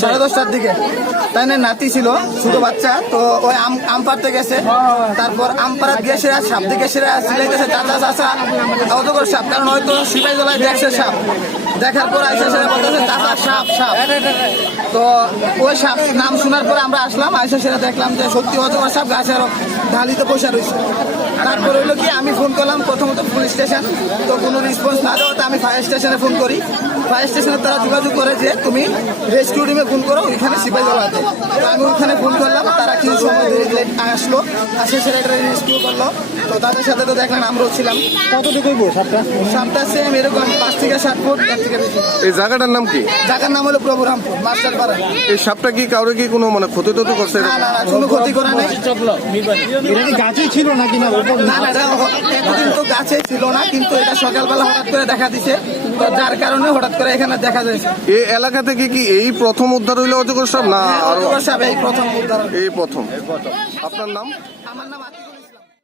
সাড়ে 10টার দিকে তাই না, নাতি ছিল ছোট বাচ্চা, তো ওই আম পাড়তে গেছে। তারপর আম পাড়াত গেছে, সাপ দিকে সিলাইতেছে চাচা চাচা অজগর সাপ, কারণ হয়তো সিপাই জলায় দেখছে সাপ, দেখার পর আইসা সেটা বলতেছে চাচা সাপ সাপ। তো ওই সাপ নাম শোনার পরে আমরা আসলাম, আইসা সেটা দেখলাম যে সত্যি অজগর সাপ গাছের ঢালিতে বসে রয়েছে। তারপর হইলো কি আমি ফোন করলাম প্রথমত পুলিশ স্টেশন, তো কোনো রেসপন্স না দেওয়াতে আমি ফায়ার স্টেশনে ফোন করি। ফায়ার স্টেশনে তারা যোগাযোগ করে যে তুমি রেস্কিউ টিমে ফোন করো, ওইখানে সিপাই জলা আছে। তো আমি ওইখানে ফোন করলাম, তারা কিছু সময় আসলো, আসে সেটা রেস্কিউ করলো। তো তাদের সাথে তো দেখলেন আমরাও ছিলাম। কতটুকু সাপটা সেম এরকম 5 থেকে 7 ফুট, তার থেকে বেশি। এই জায়গাটার নাম কি? জায়গার নাম হলো প্রভুরামপুর মাস্টার পাড়া। এই সাপটা কি কাউরে কি কোনো মানে ক্ষতি টতি করছে? না না না, কোনো ক্ষতি করা নেই। এটা কি গাছেই ছিল নাকি না? না না, এটা এতদিন তো গাছে ছিল না, কিন্তু এটা সকালবেলা হঠাৎ করে দেখা দিছে, তো যার কারণে হঠাৎ করে এখানে দেখা যাচ্ছে। এই এলাকা থেকে কি এই প্রথম উদ্ধার হইলো অজগর সাপ না? অজগর সাপ এই প্রথম উদ্ধার। এই প্রথম। আপনার নাম? আমার নাম